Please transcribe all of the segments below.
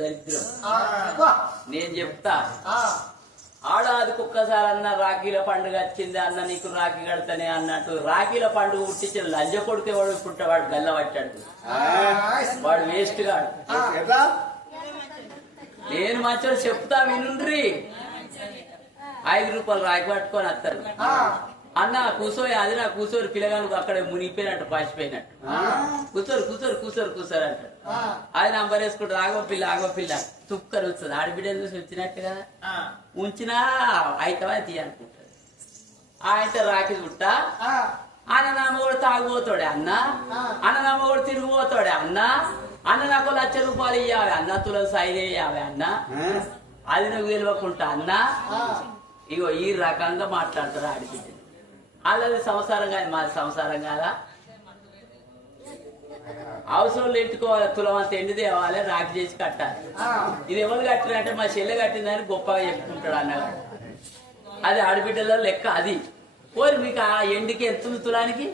దరిద్రం. నేను చెప్తా, ఆడాదికి ఒక్కసారి అన్న రాఖీల పండుగ వచ్చింది అన్న నీకు రాఖీ కడతానే అన్నట్టు రాఖీల పండుగ పుట్టించిన లంజ కొడితే వాడు పుట్టవాడు గల్ల పట్టాడు, వాడు వేస్ట్ గాడు. నేను మంచిగా చెప్తా వినుండ్రి. 5 రూపాయలు రాఖీ పట్టుకొని వస్తారు. అన్న కూసోయి, అది నా కూసోరు పిల్లగాను అక్కడ మునిగిపోయినట్టు పాసిపోయినట్టు, కూసోరు కూసోరు కూసోరు కూసోరు అంటాడు. అది నంబర్ వేసుకుంటారు. ఆగో పిల్ల తుక్కరు వస్తుంది. ఆడబిడ్డలు చూసి వచ్చినట్టు కదా, ఉంచినా అయితవా తీయనుకుంటాడు. ఆయన రాఖీ చుట్టా అన్ననామ కూడా తాగిపోతాడే అన్న, అన్ననామ కూడా తిరిగిపోతాడే అన్న, అన్న నాకు 1,00,000 రూపాయలు ఇవ్వాలి అన్న, తులం సైన్ వేయాలి అన్న, అది నువ్వు గెలవకుంటా అన్న. ఇగో ఈ రకంగా మాట్లాడతారు ఆడబిడ్డలు. వాళ్ళది సంసారం కాదు, మాది సంసారం కాదా? అవసరం ఎట్టుకోవాలి, తులం అంత ఎండి తేవాలి, రాఖీ చేసి కట్టాలి. ఇది ఎవరు కట్టినంటే మా చెల్లె కట్టిందని గొప్పగా చెప్పుకుంటాడు అన్నగాడు. అది ఆడబిడ్డల లెక్క. అది పోరు మీకు ఆ ఎండికి ఎత్తుంది తులానికి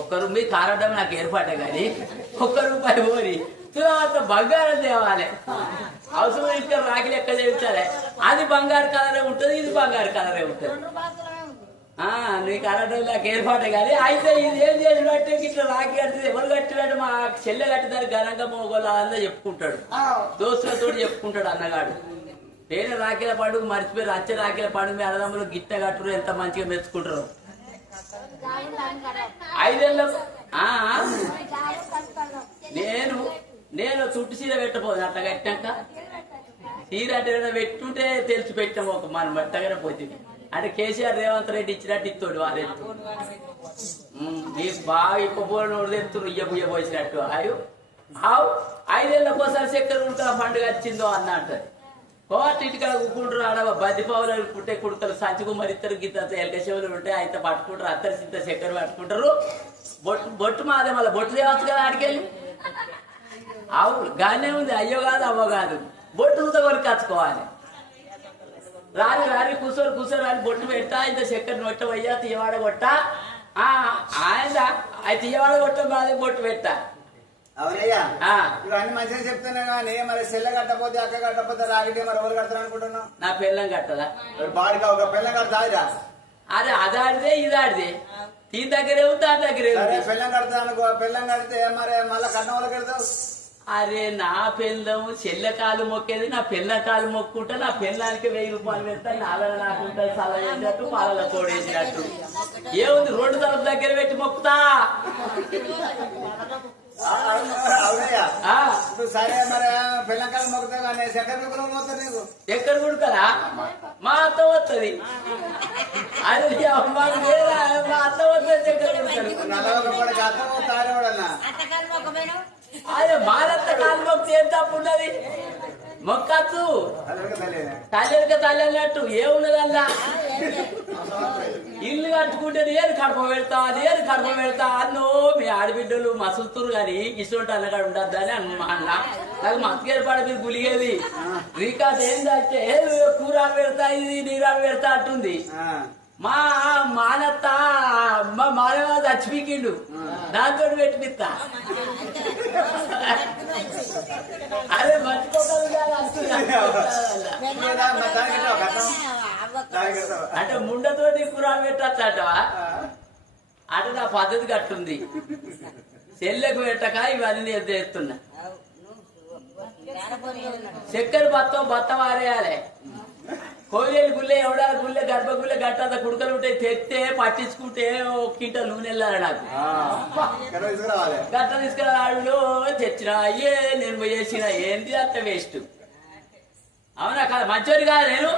ఒక్కరు, మీకు కారడం నాకు ఏర్పాటే కానీ ₹1 పోరి తులం అంత బంగారం తేవాలి. అవసరం ఇంకా రాఖీ లెక్క చేయించాలి. అది బంగారు కలరే ఉంటుంది, ఇది బంగారు కలరే ఉంటుంది. నీకు అనడం నాకు ఏర్పాటే కానీ అయితే ఇది ఏం చేసినట్టే ఇట్లా రాఖీ కట్టింది ఎవరు కట్టినట్టు మా చెల్లె కట్టిదాన్ని ఘనంగా మోగోళ్ళు అదంతా చెప్పుకుంటాడు, దోస్తులతో చెప్పుకుంటాడు అన్నగాడు. నేను రాఖీల పండుగ మర్చిపోయి వచ్చే రాఖీల పండుగ మీ అన్నదమ్ములు గిట్ట కట్టురు ఎంత మంచిగా మెచ్చుకుంటారు. 5 ఏళ్ళకు నేను చుట్టు చీర పెట్టబోదు అట్లా కట్టినాక చీర అంటే పెట్టుంటే తెలిసి పెట్టాము ఒక మనం బట్టగానే పోతుంది. అంటే కేసీఆర్ రేవంత్ రెడ్డి ఇచ్చినట్టు ఇస్తాడు వారు మీకు బాగా ఇప్పపోయినోడు తెస్తున్నారు ఇయ్య పోసినట్టు. ఆవు 5 ఏళ్ళకోసారి చక్కెర ఉడకల పండుగ వచ్చిందో అన్నట్టు కోట ఇంటికాడ కూకుంటారు. ఆడ బద్దిపావులు పుట్టే కుడతారు, సంచుకు మరిద్దరు గిత్త ఎలక చెవులు ఉంటే అయితే పట్టుకుంటారు, అత్తరి చింత చక్కెర పట్టుకుంటారు. బొట్టు మాదే మళ్ళీ బొట్టు తేవచ్చు కదా ఆడికెళ్ళి. ఆవు గానే ఉంది, అయ్యో కాదు అవ్వ కాదు, బొట్టుతో కొని కచ్చుకోవాలి. రాని కూసోరు రాని బొట్టు పెట్టా, ఇంత చక్కెర నొట్టవయ్యా తీయవాడ కొట్ట ఆయన అది తీయవాడ కొట్ట బాధ బొట్టు పెట్టా. అవునయ్యా ఇవన్నీ మంచిగా చెప్తున్నా కానీ మరి చెల్లె కట్టపోతే అక్క కట్టపోతే రాగితే మరి ఎవరు కడతారు అనుకుంటున్నావు? నా పిల్లం కట్టదా? బాడిగా ఒక పిల్లం కడతాయిరా. అదే అదాడిదే ఇదాడిదే దీని దగ్గరే ఉంది, దాని దగ్గరే ఉంది. పిల్లం కడతా అనుకో, పిల్లం కడితే మరి మళ్ళా కట్నం వాళ్ళు కడతావు. అరే నా పెళ్ళము చెల్లె కాలు మొక్కేది, నా పిల్ల కాలు మొక్కుంటా, నా పిల్లానికి 1000 రూపాయలు పెడతా, నాలుగు నాకుంటా సల చేసినట్టు పాలలో తోడేసినట్టు ఏముంది, 2 తలుపు దగ్గర పెట్టి మొక్కుతా. సరే మరి పిల్లం కాలు మొక్కుతావు కానీ చక్కెర ముక్కలు మొత్తం నీకు ఎక్కడ కుడుకలా మా అత్త వస్తుంది. అది మా అత్త వస్తుంది చక్కెర కుడుకలు. నల్లవకపోవడానికి అర్థం తారేవాడన్నా అదే మానత్త కాలు మొక్కి ఏం తప్పున్నది? మొక్కచ్చు తల్లి అన్నట్టు ఏమున్నదల్లా. ఇల్లు కట్టుకుంటే నేను కడప పెడతా అన్నో మీ ఆడబిడ్డలు మసులుతురు కానీ ఇష్టం అన్నగాడు ఉండద్దు అని అన్న. నాకు మత్తికేరు పడ మీరు గులిగేది రీకాస్ ఏంటంటే కూర పెడతా ఇది నీరాలు పెడతా అంటుంది. మా మానత్త మా మానవ చచ్చిపోయిండు, దాంతో పెట్టిపిస్తా. అదే మర్చిపోగలు అంటే ముండతోటి కూరలు పెట్టచ్చటవా? అంటే నా పద్ధతి కట్టుంది. చెల్లెకు పెట్టక ఇవన్నీ నేను చేస్తున్నా. చక్కెర బత్త వారేయాలి. కోయిలేలు గుళ్ళే ఎవడా గుళ్ళే గర్భ గుళ్ళే గట్టంత కుడుకలు ఉంటాయి, తెస్తే పట్టించుకుంటే 1 క్వింటాల్ నూనె వెళ్ళాలి నాకు. గట్ట తీసుకురాళ్ళు తెచ్చిన అయ్యే నేను చేసిన ఏంటి అంత వేస్ట్. అవునా కాదు? మంచోని కాదు నేను.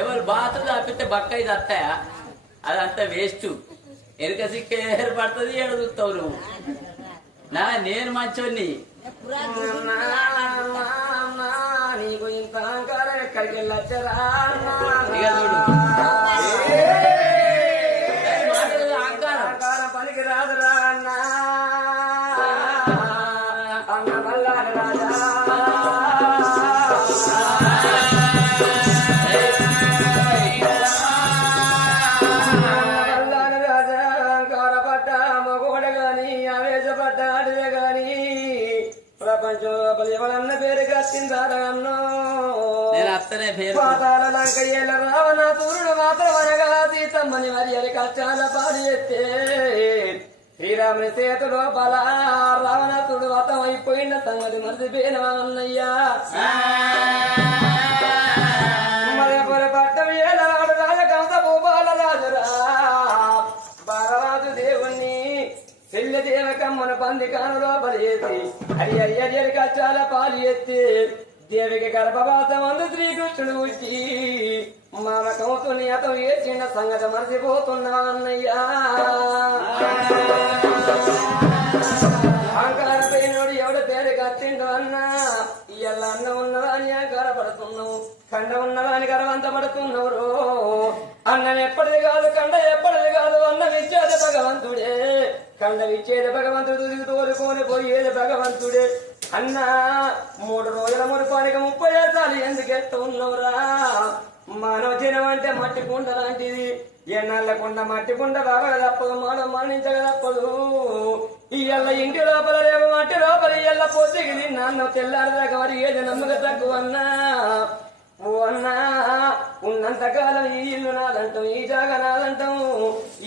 ఎవరు బాతులు తప్పితే బక్క ఇది వస్తాయా? అదంతా వేస్ట్. ఎనక సిక్క ఏర్పడుతుంది, ఏడ చూస్తావు నువ్వు. నేను మంచోని. నీకు ఇంత అహంకారం ఎక్కడికి వెళ్ళొచ్చరా? ఇక చూడు అహంకారం పనికి రాదురా అన్నా. అన్న మల్లారి రాజా అహంకారపడ్డా మగోడ గాని ఆవేశపడ్డా వచ్చిందారన్నో నేను అత్తనే పేరు పాతాల లంక ఏల రావణ సూర్యుడు మాత్రం అనగా సీతమ్మని మరి కష్టాల పాడి ఎత్తే శ్రీరాముని చేతు లోపల రావణాసుడు వతం అయిపోయిన సంగతి మర్చిపోయిన అన్నయ్యా మరి పట్టం ఏలనాడు రాజకంస భూపాల రాజురా బాలరాజు దేవుణ్ణి చెల్లె దేవకమ్మను పందికాను లోపలేసి హరి హరి హరి హరి కష్టాల పాలు ఎత్తి దేవికి గర్భవాసం అందు శ్రీకృష్ణుడు వచ్చి మామ కౌతుని అతను ఏడ్చిన సంగతి మర్చిపోతున్నా అన్నయ్యా అహంకార పేరుడు ఎవడు పేరు కట్టిండు అన్నా ఇవాళ అన్న ఉన్నదాని అహంకారపడుతున్నావు కండ ఉన్నదాని గర్వంతపడుతున్నవరు అన్నం ఎప్పటిది కాదు కండ ఎప్పటిది కాదు అన్నం ఇచ్చేది భగవంతుడే కండ ఇచ్చేది భగవంతుడు తోలుకొని పోయేది భగవంతుడే అన్నా 3 రోజుల మురిపానికి 30 ఏసాలు ఎందుకు ఉన్నవరా మానవ జనం అంటే మట్టి కుండ లాంటిది ఎన్నెళ్లకుండా మట్టి కుండ రావక తప్పదు మానవ మరణించక తప్పదు ఇయ్యల్ల ఇంటి లోపల రేపు మట్టి లోపల ఇయ్యల్ల పొద్దుకి నాన్న తెల్లారదాకా మరి ఏది నమ్మక తక్కువ అన్నా ఓ అన్నా ఉన్నంతకాలం ఈ ఇల్లు నాదంటాం ఈ జాగ నాదంటాం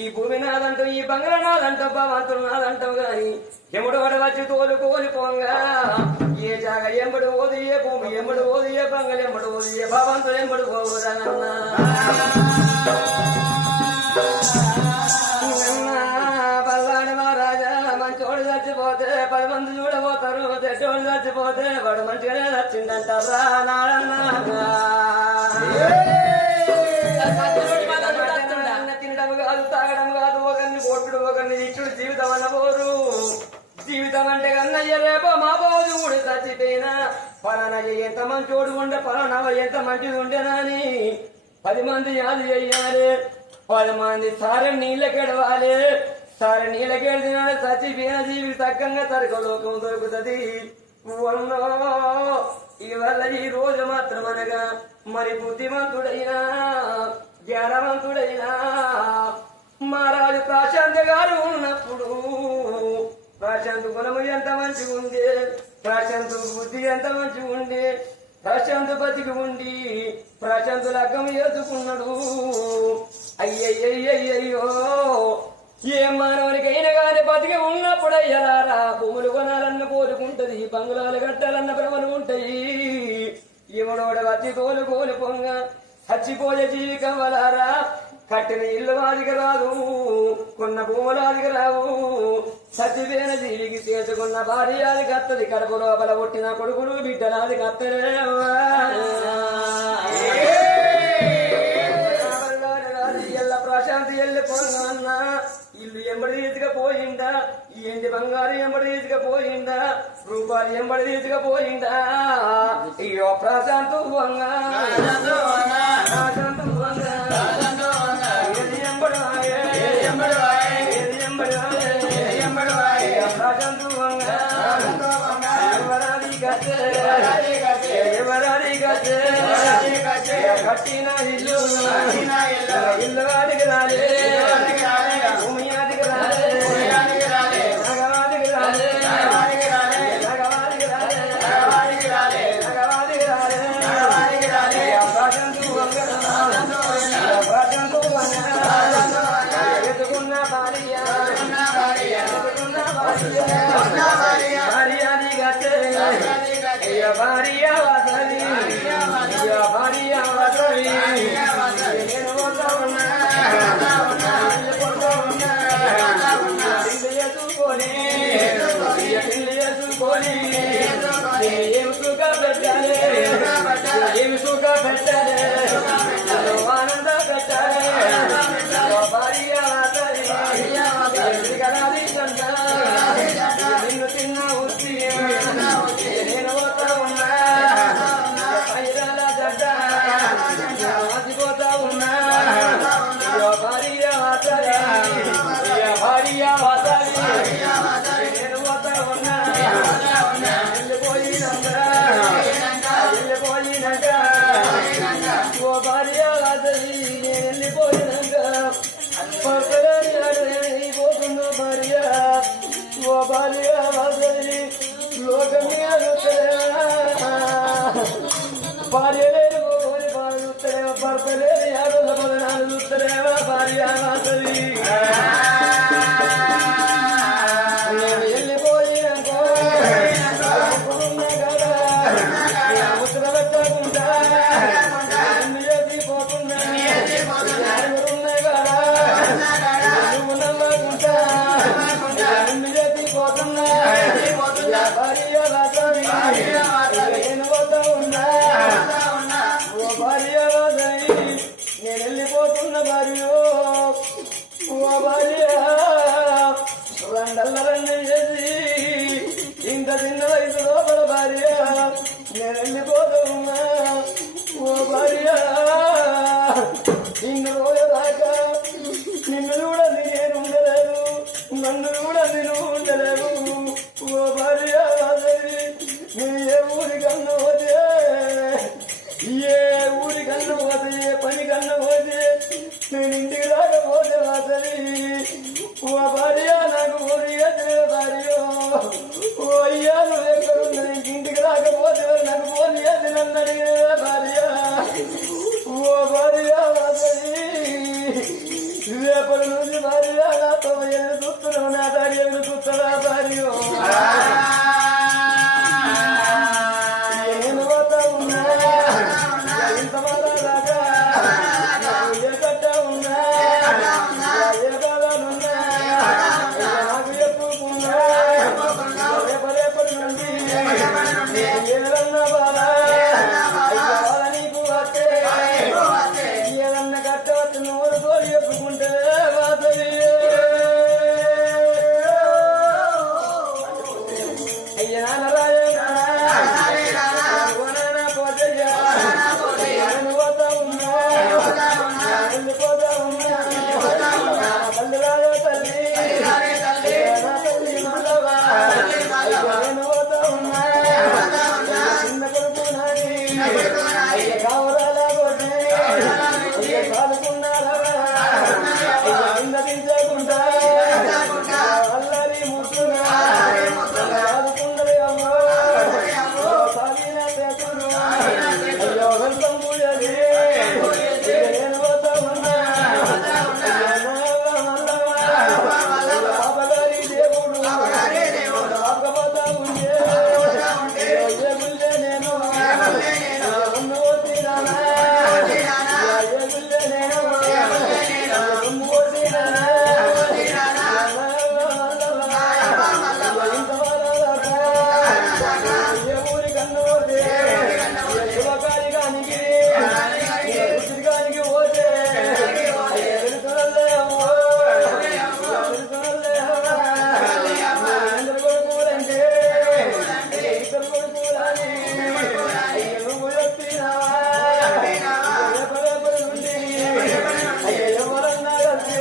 ఈ భూమి నాదంటాం ఈ బంగ్లా నాదంటాం భగవంతుడు నాదంటాం గాని ఎముడు వాడు వచ్చి తోలుకోని పోంగా ఏ జాగ ఎంబడు ఓదు ఏ భూమి ఎంబడు ఓదు ఏ బంగళ ఎంబడు ఓదు ఏ భగవంతుడు ఎంబడు పోవురన్నా పల్లాడి మహారాజా మంచోడు చచ్చిపోతే 10 మంది చూడబోతారు చెడ్డోడు చచ్చిపోతే వాడు మంచిగానే చచ్చిందంటారా నాడన్నా తినడం కాదు తాగడం కాదు ఒకరిని కొట్టుడు ఒకరిని ఇచ్చుడు జీవితం అన్నబోరు జీవితం అంటే కన్నయ్య రేపో మా బాబు కూడా చచ్చిపోయినా పలానా ఎంత మంచోడు ఉండే పలానా ఎంత మంచిది ఉండేనని 10 మంది యాది చెయ్యాలి 10 మంది సారె నీళ్ళకెడవాలి సారె నీళ్ళకెడినా చచ్చిపోయిన జీవి తగ్గంగా తరగలోకం దొరుకుతుంది ఇవల్ల ఈ రోజు మాత్రం అనగా మరి బుద్ధిమంతుడైనా జ్ఞానవంతుడైనా మహారాజు ప్రశాంత్ గారు ఉన్నప్పుడు ప్రశాంత్ గుణము ఎంత మంచిగా ఉంది ప్రశాంత్ బుద్ధి ఎంత మంచిగా ఉంది ప్రశాంత్ బతికి ఉండి ప్రశాంత్ లగ్గం వేసుకున్నాడు అయ్యయ్యయ్యో ఏ మానవునికైనా కానీ బతికి ఉన్నప్పుడు అయ్యలారా భూములు కొనాలన్న కోరుకుంటది బంగ్లాలు కట్టాలన్న భ్రమలు ఉంటాయి ఇవడోడ వచ్చి తోలుకోలు పొంగ చచ్చిపోయే జీవి కవ్వలారా కట్టిన ఇల్లు వాదికి రాదు కొన్న భూములు వాదికి రావు చచ్చిపోయిన జీవికి చేసుకున్న భార్య అది కత్తది కడుపు లోపల పుట్టిన కొడుకులు బిడ్డలాది కత్తలే ప్రశాంతి వెళ్ళి పొంగన్నా ఇల్లు ఎంబడి రీతిగా పోయిందా ఏంటి బంగారు ఎంబడి రీతిగా పోయిందా రూపాయలు ఎంబడి రీతిగా పోయిందా అయ్యో ప్రశాంతు వంగా ప్రశాంతు వంగా ఏది ఎంబడి ఏది ఎంబడి ప్రశాంతు వంగా ఎవరాది గతే ఎవరాది గతే కట్టిన ఇల్లు ఇల్లు వాడికి రాలే భూమి ఆదికి రాలే నగవాదికి రాలే నగవాదికి రాలే నగవాదికి రాలే ప్రశాంతు ఎదుకున్న భార్య భార్యాది గతే భార్య వసలి భార్య వసలి నేను పోతా ఉన్నా చేసుకొని ఏమి సుఖ పెట్టాలి ఏమి సుఖ పెట్టాలి ఆనంద పెట్టాలి భార్య నిన్ను తిన్న వచ్చి నేను పోతా ఉన్నా ఐరాల గడ్డ ఆసిపోతా ఉన్నా భార్య భార్య నేను పోతా ఉన్నా వెళ్ళిపోయినాక ఓ భార్య నేను వెళ్ళిపోయినాక పోతున్న భార్య ఓ భార్య లోకమే భార్య లేదు పాలు చూస్తలేవా భర్త లేదు యాదవ పదనాలు చూస్తలేవా భార్య మాతది నేను వెళ్ళిపోయినాకో కదా ముసల పెట్టకుండా పోకుండా ఉన్నాయి కదా నువ్వు నమ్మకుంటా పోతున్నా భార్య నేను వద్ద ఉన్నా ఓ భార్య నేను వెళ్ళిపోతున్న భార్య ఓ భార్య రండల్లని చేసి ఇంత చిన్న వయసు లోపల భార్య నేను వెళ్ళిపోతున్నా ఓ భార్య నిన్ను రోజుదాకా నిన్ను చూడండి నేను ఉండలేదు నన్ను చూడండి నువ్వు ఉండలేవు ఓ భార్య నీ ఏ ఊరి కన్నా పోతే ఏ ఊరి కన్నా పోతే ఏ పని కన్నా పోతే నేను ఇంటికి రాకపోతే వాసరి ఓ భార్య నాకు ఊరిగా భార్య ఓ అయ్యా నువ్వు ఎక్కడున్నా ఇంటికి రాకపోతే నాకు ఫోన్ చేసి నన్ను అడిగే భార్య ఓ భార్య వాసరి రేపటి నుంచి భార్య నాతో చూస్తున్నావు నా భార్య చూస్తారా భార్య నేను పోతా ఉన్నా ఇంత దాకా ఏ కట్ట ఉన్నా ఏ బాధలున్నా నాకు ఎప్పుకున్నా రేపటి నుండి ఏదన్నా బాధ నీకు వస్తే ఏదన్నా కట్టవచ్చు నువ్వు తోడు చెప్పుకుంటే వాసవి అయ్యా అల్లరి ముట్టుగా అయ్యో వెళ్తాం పూజది నేను పోతా ఉన్నా పాపగారి దేవుడు పాపపోతా ఉండే ఏ గుళ్ళే నేను ఉన్న పోతీనానా ఏ గుళ్ళే నేను ఉన్న పోతీనానా ఏ ఊరి కన్ను పోతే శుభకార్యానికి ఉసిరికానికి పోతే అందరు కొడుకులంటే ఇద్దరు కొడుకులని నువ్వు చెప్తున్నావా నుండి ఎవరన్నా కలిసి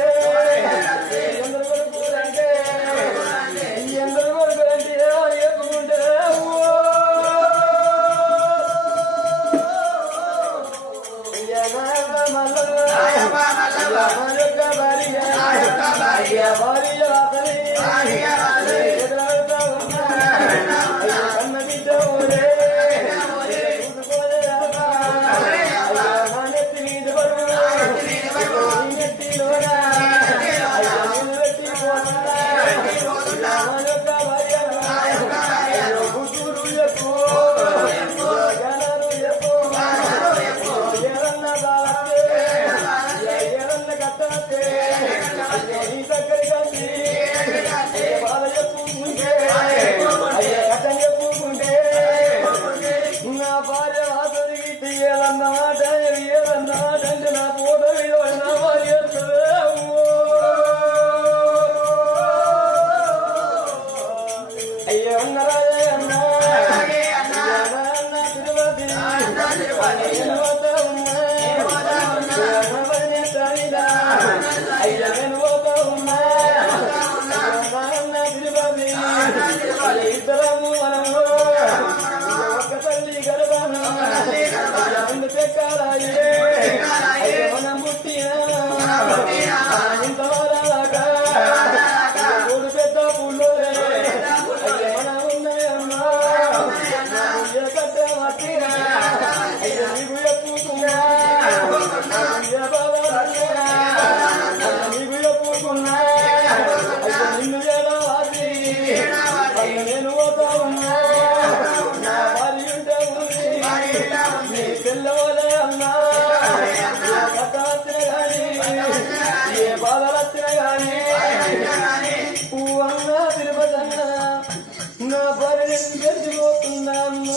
ఎందరు కొడుకులంటే ఎందరు కొడుకులంటే చెప్పుకుంటే నా భార్య ఆదరికి ఏదన్నమాట ఏదన్నమాట అంటే నా పోత నా భార్య అయ్యే ఉన్నరాజే అన్నా తిరుపతి అయ్యా నేను పోతా ఉన్నా తిరుపతి ఇద్దరము మనము ఒక తల్లి గర్భాను రెండు చెక్కాలయ్యే మనం పుట్టిన ఇంతవరదాకా మూడు పెద్ద పుల్లోరే మన ఉన్నాయమ్మా కట్ట మట్టిన తెల్లవలే అన్నా కథ గాని ఏ బాధలొచ్చిన గాని అన్నా తిరుపతన్నా నా భార్య తెలిసిపోతున్నాను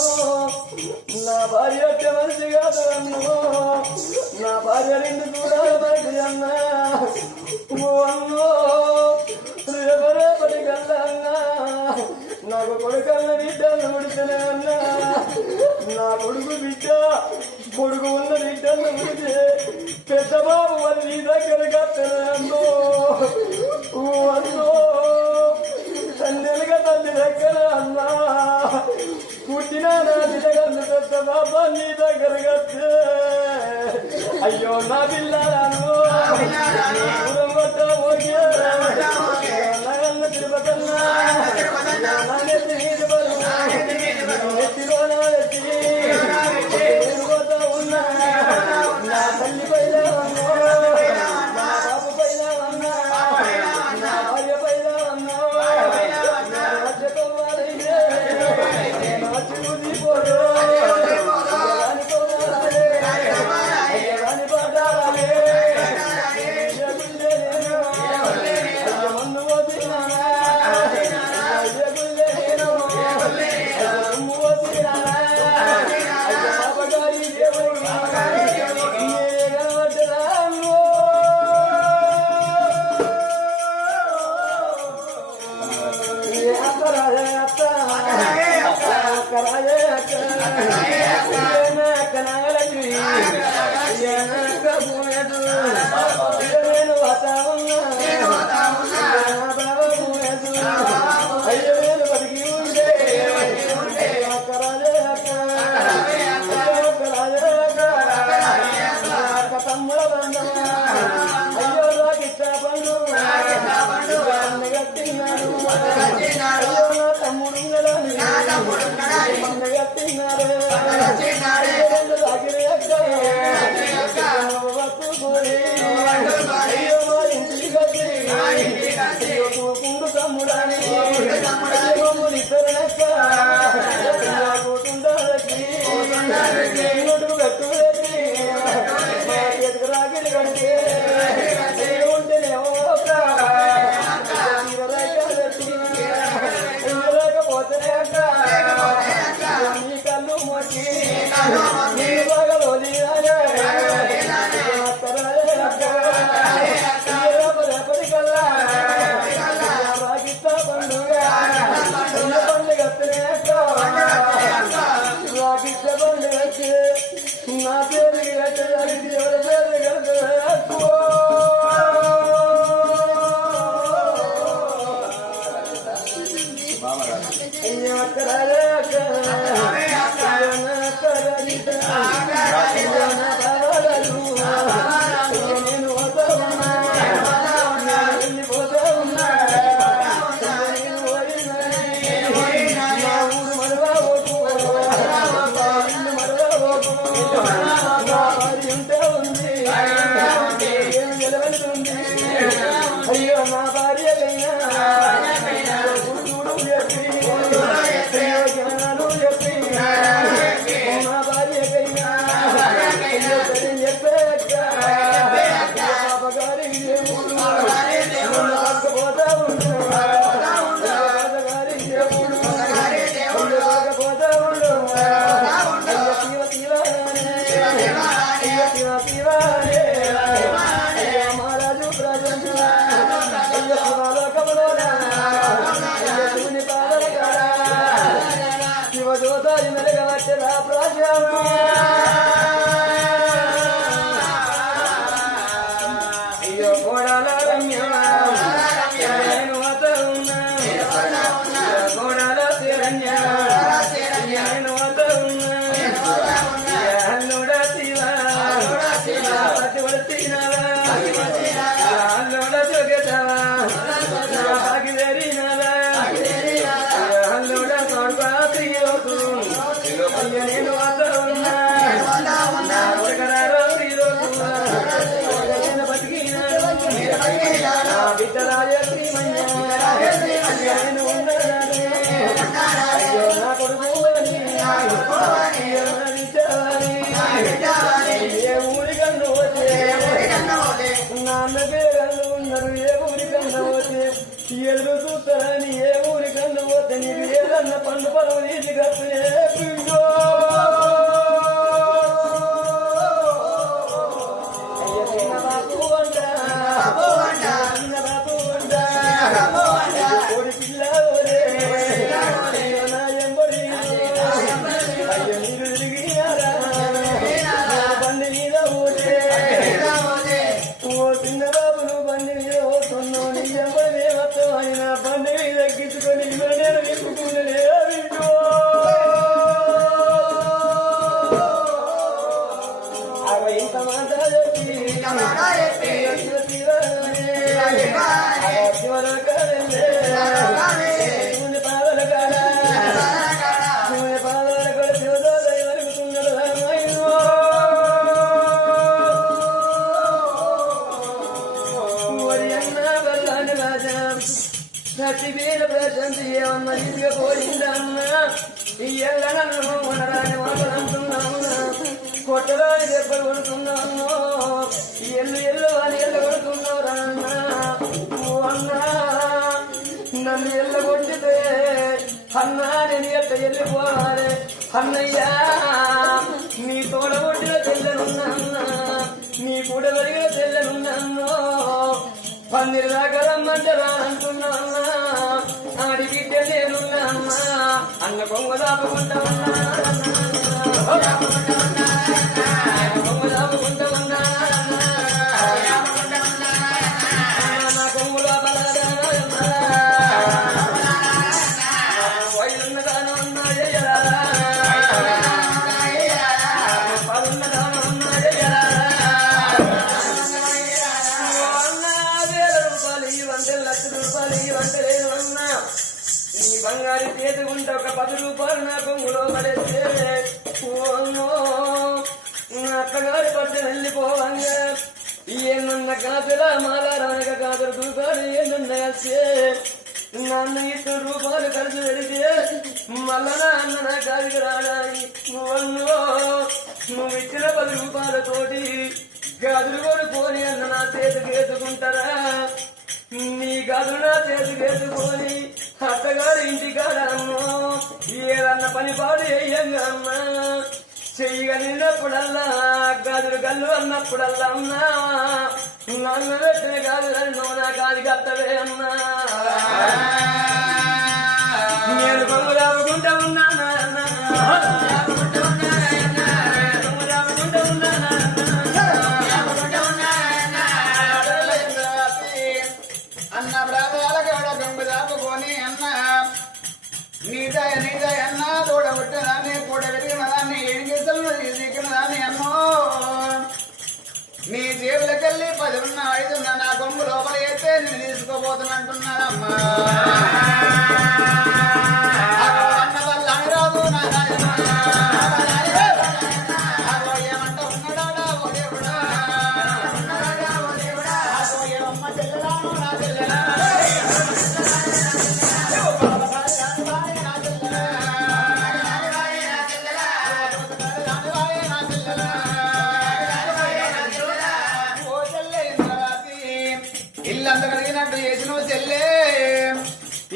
నా భార్య వచ్చే మనిషి కాదు అన్ను నా భార్య రెండు దూరాలు పడి అన్నా అన్నో రేపటి కన్నా నాకు కొడుకన్న బిడ్డను ముడితేనే అన్నా నా కొడుకు బిడ్డ కొడుకు ఉన్న బిడ్డను ముడితే పెద్ద బాబు మరి నీ దగ్గర కట్టను అన్నో తండ్రిగా తల్లి దగ్గర అన్నా పుట్టిన నా బిడ్డగన్ను పెద్ద బాబా నీ దగ్గర కట్టే అయ్యో నా పిల్లలను తిరుపతన్నా ఉన్నా నా తల్లి పైన ఉన్నా నా బాబు పైన ఉన్నా నా భార్య పైన ఉన్నా నా రాజ్యతో నా చిరుది పోడు Thank you. ఎల్లన్న పండు పొలం తీసుకొస్తే పిండో సతివీర ప్రశాంతి ఏమన్నా ఇంటికి పోయిందన్నా ఎల్లనన్ను ఉండరాని మాటలంటున్నావునా కొట్టరాని దెబ్బలు కొడుతున్నాను ఎల్లు అని ఎల్ల కొడుతున్నావురా అన్నా నన్ను ఎల్ల కొట్టితే అన్నా నేను ఎట్ట వెళ్ళిపోవాలి అన్నయ్యా నీ తోడ కొట్టిన తెల్లనున్నా నీ కూడా కలిగిన తెల్లనున్నాను పందిరి దాకా రమ్మంటే రానంటున్నా ఆడిగిట్ట నేనున్నా అన్న కొంగ దాపుకుంటా ఉన్నా కొంగ దాపుకుంటా ఉన్నా నా కొంగు వైరున్న దానం ఉన్నా జయరా పదున్న దానం ఉన్నా జయరా రూపాయలు ఇవ్వంటే లేదు అన్నా నీ బంగారు చేతుకుంటే ఒక 10 రూపాయలు నా కొంగులో పడేస్తే నా అత్తగారి పట్టు వెళ్ళిపోవంగా ఏమన్న కాదుల మాలారానక కాదులు రూపాయలు ఏమన్నా కలిసే నన్ను 2 రూపాయలు కలిసి పెడితే మళ్ళా నా అన్న నా కాదికి రాడాయి నువ్వు ఇచ్చిన 10 రూపాయలతోటి గాజులు కొనుక్కొని అన్న నా చేతికి ఎత్తుకుంటారా నీ గదు నా చేతికేసుకొని అత్తగారు ఇంటికాడమ్మో ఏదన్న పని పాడు చెయ్యంగా అమ్మా చెయ్యగలిగినప్పుడల్లా గదులు గల్లు అన్నప్పుడల్లా అన్నా నన్ను పెట్టిన గాజులన్నో నా కాది కత్తవే అన్నా నేను కొంగు రాపుకుంటా ఉన్నానా నీదయ అన్న తోడబుట్టదాన్ని కూడా పెరిగిన దాన్ని ఏం చేస్తాను దిక్కిన దాన్ని అమ్మో నీ జేబులకెళ్ళి 10 ఉన్న 5 ఉన్న నా కొంగు లోపల అయితే నేను తీసుకోబోతున్నట్టున్నానమ్మా అన్న వల్ల అని రాదు నా ఏమంట ఉన్నాడా ఓ దేవుడా ఏమమ్మ చెల్లెలాను నా చెల్లెలా ఇల్లంత కలిగినట్టు చేసిన చెల్లే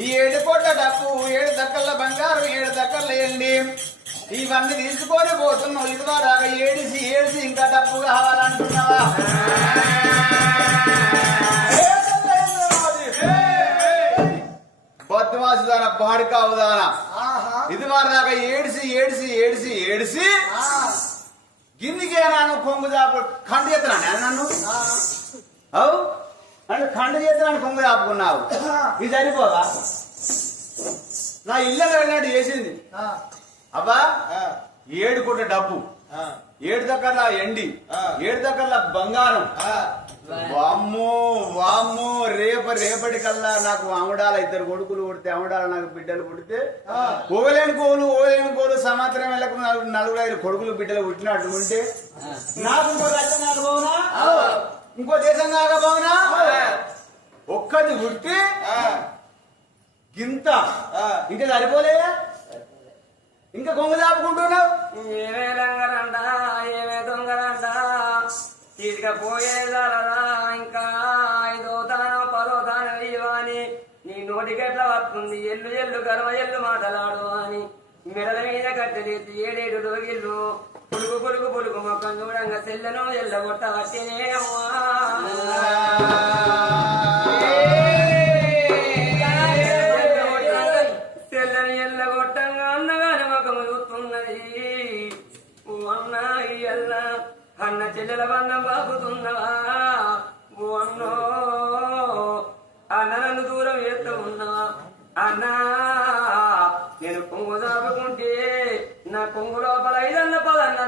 7 కోట్ల డబ్బు 7 దక్కల బంగారు 7 దక్కల ఎండి ఇవన్నీ తీసుకొని పోతున్నావు ఇది దాకా ఏడిసి ఇంకా డబ్బు కావాలంటున్నావా బద్మాసుదాన బాడికావుదానా ఇది దాకా ఏడిసి గిన్నెకే నాను కొంగు దాపు ఖండు చేస్తున్నాను నన్ను అవు అంటే ఖండు చేస్తున్నాను కొంగు దాపుకున్నావు ఇది సరిపోదా నా ఇల్లు వెళ్ళినట్టు చేసింది అబ్బా 7 కోట్ల డబ్బు 7 దక్కర్ల ఎండి 7 దక్కర్ల బంగారం వామ్మో రేపటి కల్లా నాకు అమడాల 2 కొడుకులు పుడితే అమడాల నాకు బిడ్డలు పుడితే ఓవలేని కోలు సమాత్రం వెళ్ళకు 4-5 కొడుకులు బిడ్డలు పుట్టినట్టు ఉంటే నాకు ఇంకో రాజ్యం కాకపోవునా ఇంకో దేశం కాకపోవునా ఒక్కది పుట్టి గింత ఇంకా సరిపోలేదా ఇంకా కొంగ దాపుకుంటున్నావు ఏమే లంగరంట ఏమే దొంగరంట తీసుకపోయేదారా ఇంకా 5వ దానం 10వ దానం ఇవ్వని నీ నోటి నోటికెట్లా వస్తుంది ఎల్లు ఎల్లు గర్వ ఎల్లు మాటలాడు అని మెడల మీద కట్టెలేసి ఏడేడు రోగిళ్ళు పులుగు పులుగు పులుగు మొక్కం చూడంగా సెల్లను ఎల్లగొట్ట వచ్చేనే అమ్మా సెల్లని ఎల్లగొట్టంగా అన్నగాని మొక్కము చూస్తున్నది అన్న ఇయ్యల్ల అన్న చెల్లెల బంధం బాపుతున్నవా అన్నో అన్న నన్ను దూరం ఎత్తు ఉన్నావా అన్నా నేను కొంగు దాపుకుంటే నా కొంగు లోపల 5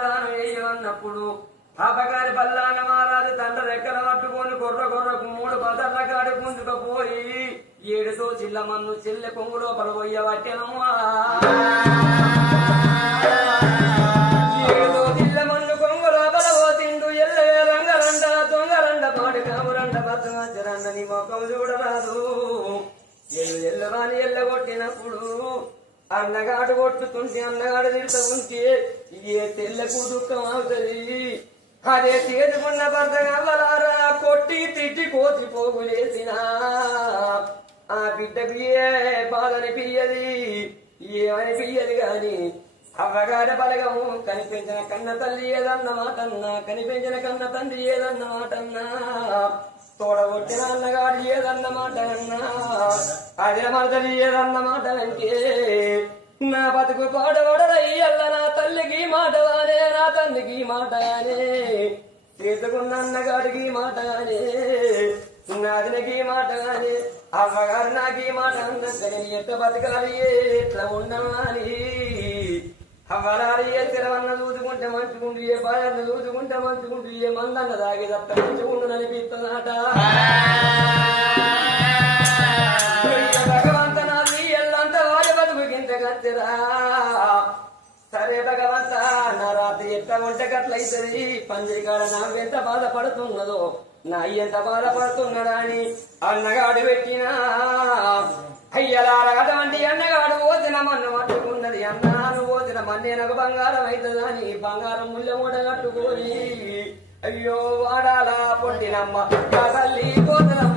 దానం వేయమన్నప్పుడు పాపగారి పల్లాన్న మారాది తండ్రి రెక్కల పట్టుకొని కొర్ర కొర్రకు 3 పదర్ల కాడి పుంజుకపోయి 7 చిల్ల మన్ను చెల్లె కొంగు లోపల పోయవట్టెనమ్మా 7 చిల్ల మన్ను కొంగు లోపల పోతిండు ఎల్ల రంగరండ దొంగరండ పాడి కామురండ బతుమాచరన్న నీ మొక్కం చూడరాదు ఎల్లవాని ఎల్లగొట్టినప్పుడు అన్నగాడు కొట్టుతుంటే అన్నగాడు తింటూ ఉంటే ఏ తెల్లకు దుఃఖం అవుతుంది అదే చేసుకున్న భర్త కవ్వలారా కొట్టి తిట్టి కోసి పోగులేసిన ఆ బిడ్డకి ఏ బాధనిపియ్యది ఏమనిపియ్యది గాని అవ్వగారి బలగము కనిపించిన కన్న తల్లి ఏదన్నమాటన్నా కనిపించిన కన్న తండ్రి ఏదన్నమాటన్నా తోడగొట్టిన అన్నగాడు ఏదన్నమాట అన్నా అదే మరదలి ఏదన్నమాట అంటే నా బతుకు పాడబడరయ్యల్ల నా తల్లికి మాటవానే నా తండ్రికి మాటగానే చేసుకున్న అన్నగాడికి మాటగానే నాదినకి మాటగానే అమ్మగారు నాకి మాట అందరి ఎట్ట బతకాలి ఎట్లా ఉండాలి అవ్వలారి ఏ తెరవన్న చూసుకుంటే మంచుకుంటూ ఏ బాయన్న చూసుకుంటే మంచుకుంటూ ఏ మందన్న దాగి తప్ప మంచుకుంటూ అనిపిస్తుందట భగవంత నాది ఎల్లంతా వాడి బతుకుకింత కచ్చరా సరే భగవంత నా రాత్రి ఎట్లా ఉంటే గట్లయితుంది పందిరికాడ నాకు ఎంత బాధపడుతున్నదో నా ఎంత బాధపడుతున్నాడా అని అన్నగాడు పెట్టినా అయ్యలారా అటువంటి అన్నగాడు ఓదిన మన్ను పట్టుకున్నది అన్నా నువ్వు ఓదిన మన్నే నాకు బంగారం అవుతుందని బంగారం ముళ్ళ మూట కట్టుకొని అయ్యో వాడాలా పొట్టినమ్మ తల్లి పోతనమ్మ